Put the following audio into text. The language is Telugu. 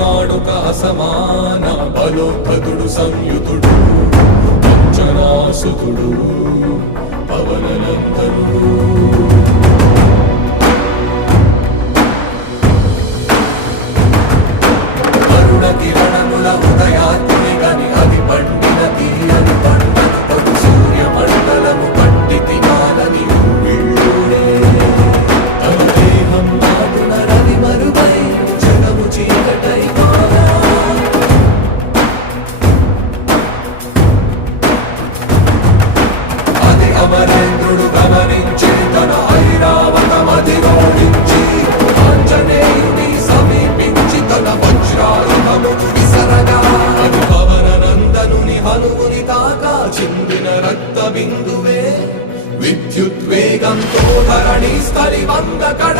పుట్టినాడొక అసమాన బలోద్ధతుడు సంయుతుడు అంజనాసుతుడు పవననందనుడు. అరుణ కిరణముల ఉదయాత్మి గని అది పండిన తీయని పంటను పడు సూర్య మండలము పట్టి తినాలని ఊళ్ళూడే. తన దేహం నాటున రవి మరుగై జగము చీకటై మారా. అది అమరేంద్రుడు గమనించి తన ఐరావతమధిరోడించి ఆంజనేయుని సమీపించి తన వజ్రాయుధమును విసరగా. అది పవననందనుని హనువుని తాకా చిందిన రక్త బిందువే విద్యుద్వేగంతో ధరణి స్థలి వంద కడ